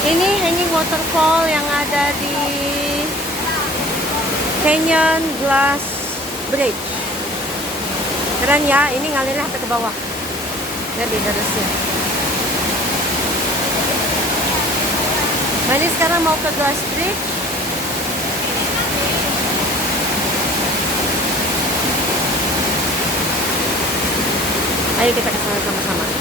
Ini hanging waterfall yang ada di Canyon Glass Bridge. Keren ya, ini ngalirnya sampai ke bawah. Lihat di derasnya. Nah, ini sekarang mau ke Glass Bridge. Ayo kita ke sana sama-sama.